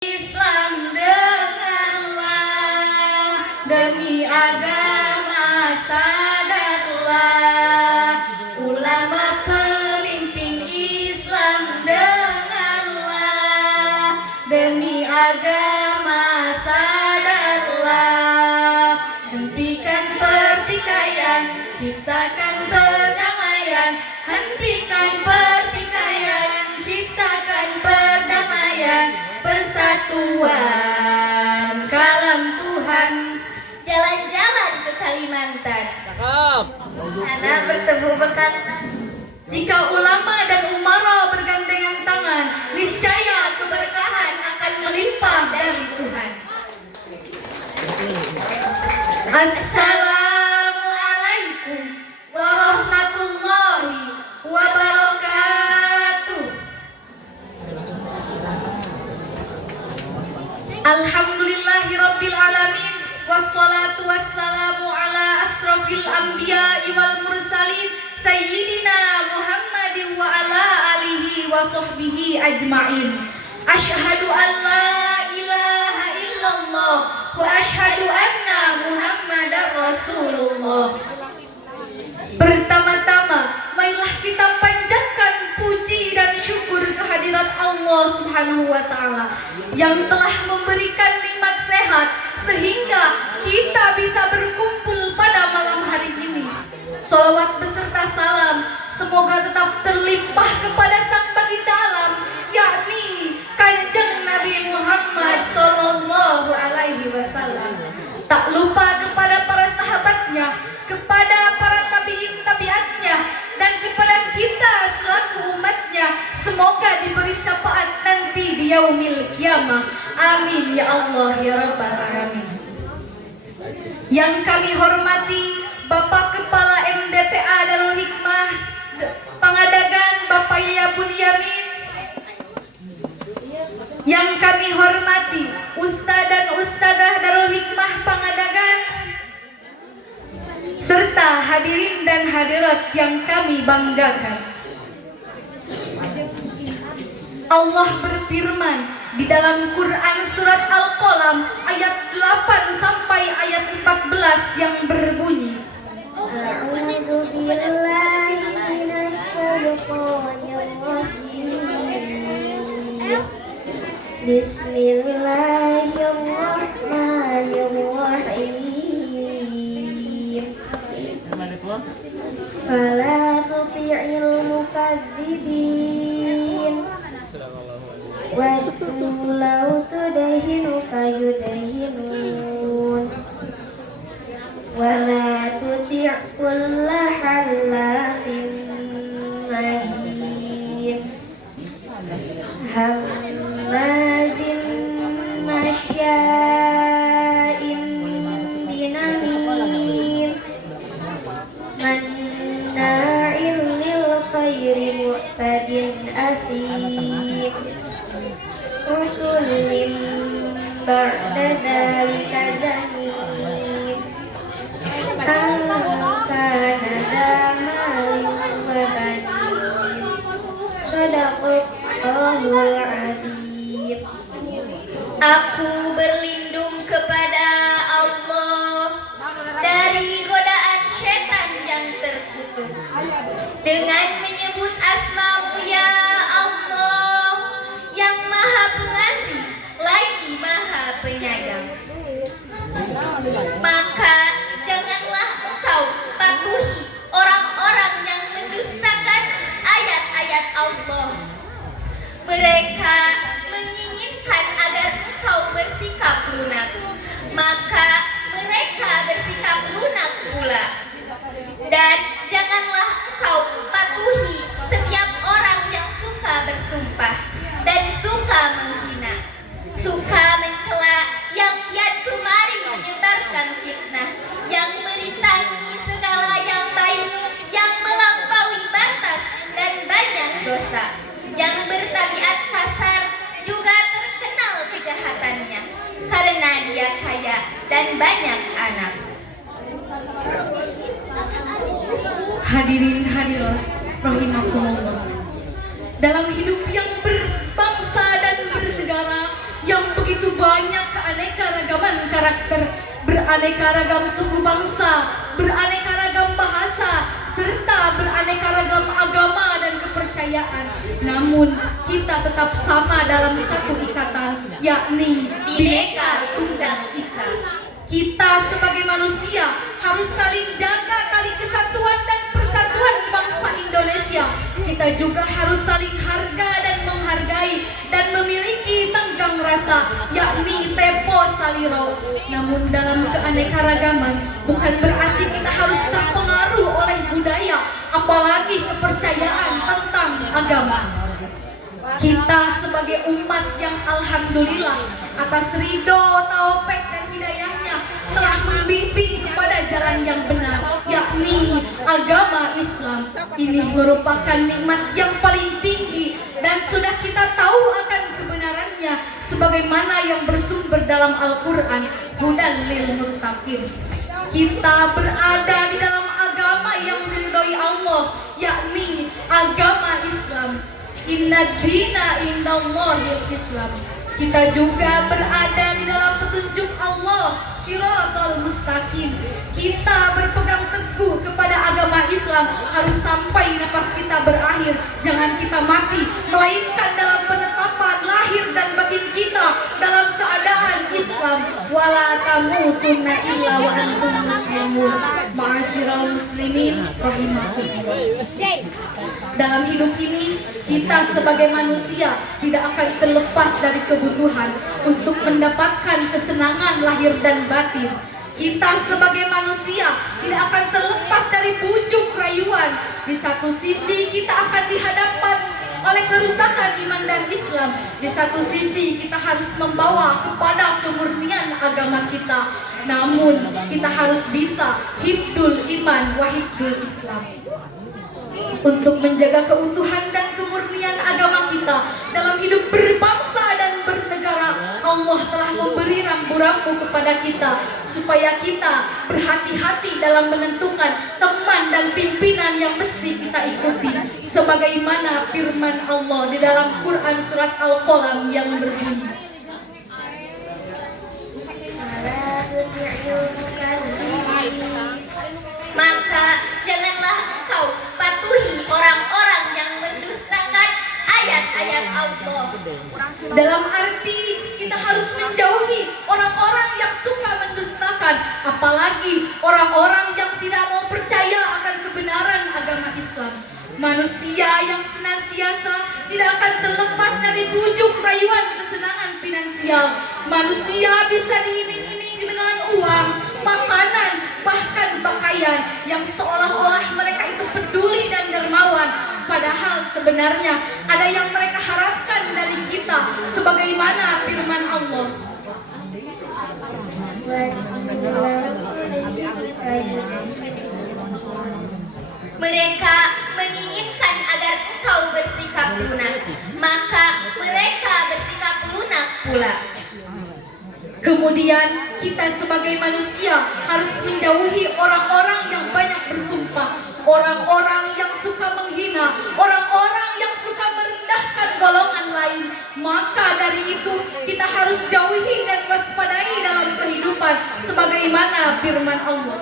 Islam dengarlah, demi agama sadarlah, ulama pemimpin Islam dengarlah, demi agama sadarlah, hentikan pertikaian, ciptakan perdamaian, hentikan pertikaian, ciptakan perdamaian, persatuan kalam Tuhan. Jalan-jalan ke Kalimantan, anak bertemu bekantan. Jika ulama dan umara bergandengan tangan, niscaya keberkahan akan melimpah dari Tuhan. Assalamualaikum warahmatullahi wabarakatuh. Alhamdulillahirabbil alamin, wassalatu wassalamu ala asrofil anbiya'i wal mursalin sayyidina Muhammadin wa ala alihi wa sahbihi ajmain. Asyhadu an la ilaha illallah wa asyhadu anna Muhammadar Rasulullah. Pertama-tama, marilah kita panjatkan puji dan syukur kehadirat Allah Subhanahu wa Ta'ala yang telah memberikan nikmat sehat sehingga kita bisa berkumpul pada malam hari ini. Sholawat beserta salam semoga tetap terlimpah kepada Sang Baginda Alam, yakni Kanjeng Nabi Muhammad Sallallahu Alaihi Wasallam. Tak lupa kepada para sahabatnya, kepada para tabi'in tabi'atnya, dan kepada kita selaku umatnya. Semoga diberi syafaat nanti di yaumil kiamah. Amin ya Allah ya Rabbal Alamin. Yang kami hormati Bapak Kepala MDTA Darul Hikmah Pangadagan, Bapak Yaya Bunyamin. Yang kami hormati Ustaz dan Ustadzah Darul Hikmah Pangadagan, serta hadirin dan hadirat yang kami banggakan. Allah berfirman di dalam Quran surat Al-Qalam ayat 8 sampai ayat 14 yang berbunyi, A'udzu billahi minasyaitonir rajim. Bismillahirrahmanirrahim. Fala tuti'il mukadzibin waddu law tudahinu fayudahinun wala tuti' kulla halafin mahin hammazin masya'in binamim manna'in lil khairi mu'tadin asim utulim ba'da dzalika zanim kana damalin wa banin sadaqallahul adzim. Aku berlindung kepada Allah dari godaan setan yang terkutuk dengan menyebut asma-Mu ya Allah yang Maha Pengasih lagi Maha Penyayang. Maka janganlah engkau patuhi orang-orang yang mendustakan ayat-ayat Allah. Mereka menginginkan agar engkau bersikap lunak, maka mereka bersikap lunak pula. Dan janganlah engkau patuhi setiap orang yang suka bersumpah dan suka menghina, suka mencela, yang kian kemari menyebarkan fitnah, yang merintangi segala yang baik, yang melampaui batas dan banyak dosa, yang bertabiat kasar, juga terkenal kejahatannya karena dia kaya dan banyak anak. Hadirin hadirat rahimakumullah. Dalam hidup yang berbangsa dan bernegara, yang begitu banyak keanekaragaman karakter, beraneka ragam suku bangsa, beraneka ragam bahasa, serta beraneka ragam agama dan kepercayaan. Namun kita tetap sama dalam satu ikatan, yakni Bhinneka Tunggal Ika. Kita sebagai manusia harus saling jaga tali kesatuan dan persatuan bangsa Indonesia. Kita juga harus saling harga dan menghargai dan memiliki tenggang rasa, yakni Tepo Saliro. Namun dalam keanekaragaman bukan berarti kita harus terpengaruh oleh budaya, apalagi kepercayaan tentang agama. Kita sebagai umat yang alhamdulillah atas ridho, taufik dan hidayahnya telah membimbing kepada jalan yang benar, yakni agama Islam. Ini merupakan nikmat yang paling tinggi dan sudah kita tahu akan kebenarannya sebagaimana yang bersumber dalam Al-Quran, hudan lil muttaqin. Kita berada di dalam agama yang diridhoi Allah, yakni agama Islam. Inna dina indallahil Islam. Kita juga berada di dalam petunjuk Allah, Shiratal Mustaqim. Kita berpegang teguh kepada agama Islam harus sampai nafas kita berakhir. Jangan kita mati, melainkan dalam penetapan lahir dan batin kita dalam keadaan Islam. Wala tamutunna illa wa antum muslimun. Ma'asyiral muslimin rahimakumullah. Dalam hidup ini kita sebagai manusia tidak akan terlepas dari kebutuhan untuk mendapatkan kesenangan lahir dan batin. Kita sebagai manusia tidak akan terlepas dari bujuk rayuan. Di satu sisi kita akan dihadapkan oleh kerusakan iman dan Islam. Di satu sisi kita harus membawa kepada kemurnian agama kita. Namun kita harus bisa hibdul iman wa hibdul Islam. Untuk menjaga keutuhan dan kemurnian agama kita dalam hidup berbangsa dan bernegara, Allah telah memberi rambu-rambu kepada kita supaya kita berhati-hati dalam menentukan teman dan pimpinan yang mesti kita ikuti, sebagaimana firman Allah di dalam Quran surat Al-Qalam yang berbunyi, maka janganlah engkau patuhi orang-orang yang mendustakan ayat-ayat Allah. Dalam arti kita harus menjauhi orang-orang yang suka mendustakan, apalagi orang-orang yang tidak mau percaya akan kebenaran agama Islam. Manusia yang senantiasa tidak akan terlepas dari bujuk rayuan kesenangan finansial. Manusia bisa diiming-iming dengan uang, makanan, bahkan pakaian yang seolah-olah mereka itu peduli dan dermawan. Padahal sebenarnya ada yang mereka harapkan dari kita, sebagaimana firman Allah. Mereka menginginkan agar engkau bersikap lunak, maka mereka bersikap lunak pula. Kemudian kita sebagai manusia harus menjauhi orang-orang yang banyak bersumpah, orang-orang yang suka menghina, orang-orang yang suka merendahkan golongan lain. Maka dari itu kita harus jauhi dan waspadai dalam kehidupan sebagaimana firman Allah.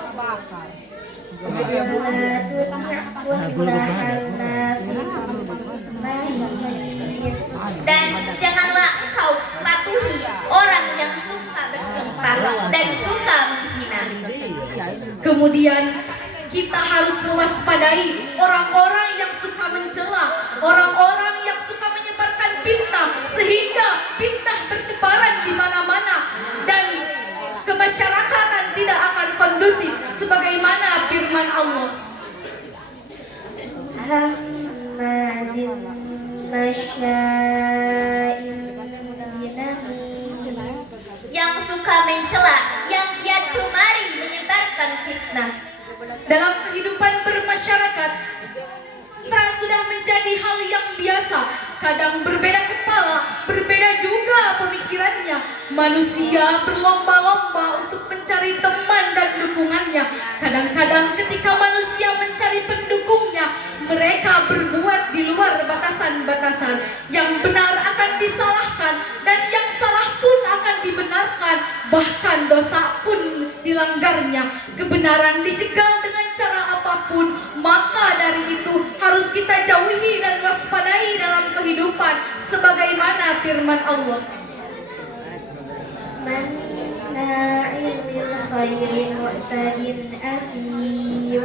Dan janganlah engkau patuhi orang yang suka bersumpah dan suka menghina. Kemudian kita harus mewaspadai orang-orang yang suka mencela, orang-orang yang suka menyebarkan fitnah, sehingga fitnah bertebaran di mana-mana dan kemasyarakatan tidak akan kondusif, sebagaimana firman Allah. Hamazin masya'in yang suka mencela, yang kian kemari menyebarkan fitnah. Dalam kehidupan bermasyarakat sudah menjadi hal yang biasa. Kadang berbeda kepala, berbeda juga pemikirannya. Manusia berlomba-lomba untuk mencari teman dan dukungannya. Kadang-kadang ketika manusia mencari pendukungnya, sesungguhnya mereka berbuat di luar batasan-batasan. Yang benar akan disalahkan dan yang salah pun akan dibenarkan, bahkan dosa pun dilanggarnya. Kebenaran dijegal dengan cara apapun, maka dari itu harus kita jauhi dan waspadai dalam kehidupan, sebagaimana firman Allah, Manna'il khairi mu'tadin athim.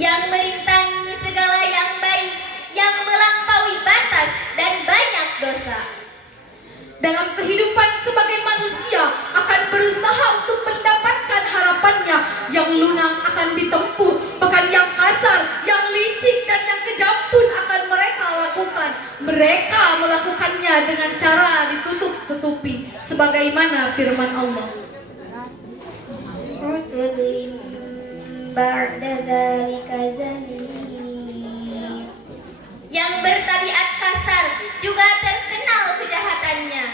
Yang merintangi segala yang baik, yang melampaui batas dan banyak dosa. dalam kehidupan sebagai manusia akan berusaha untuk mendapatkan harapannya. Yang lunak akan ditempuh, bahkan yang kasar, yang licik dan yang kejam pun akan mereka lakukan. Mereka melakukannya dengan cara ditutup-tutupi, sebagaimana firman Allah, Utulim ba'da dzalika zanim. Yang bertabiat kasar juga terkenal kejahatannya.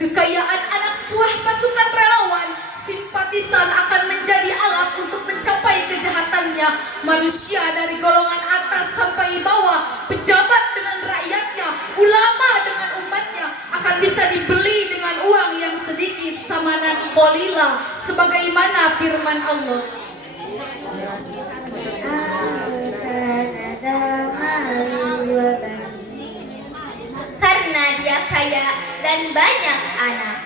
kekayaan anak buah pasukan relawan, simpatisan akan menjadi alat untuk mencapai kejahatannya. Manusia dari golongan atas sampai bawah, pejabat dengan rakyatnya, ulama dengan umatnya, akan bisa dibeli dengan uang yang sedikit, samanan qalila, sebagaimana firman Allah, karena dia kaya dan banyak anak.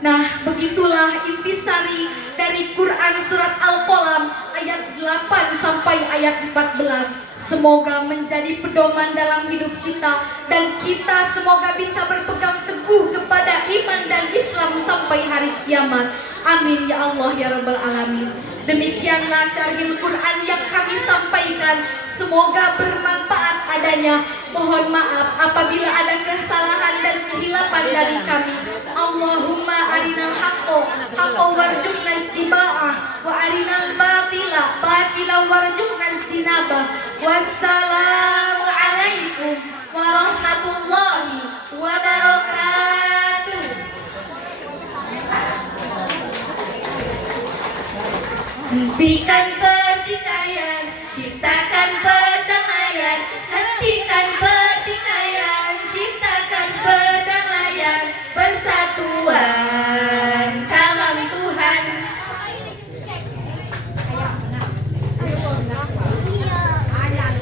Nah, begitulah intisari dari Quran surat Al-Qalam ayat 8 sampai ayat 14. Semoga menjadi pedoman dalam hidup kita, dan kita semoga bisa berpegang teguh kepada iman dan Islam sampai hari kiamat. Amin ya Allah ya Rabbal Alamin. Demikianlah syarhil Quran yang kami sampaikan. Semoga bermanfaat adanya. Mohon maaf apabila ada kesalahan dan kehilapan dari kami. Allahumma arinal haqqo haqqo warzuqna istiba'ah, wa arinal batila batila warzuqna istinabah. Wassalamu alaikum warahmatullahi wabarakatuh. Hentikan pertikaian, ciptakan perdamaian. Hentikan pertikaian, ciptakan perdamaian. Persatuan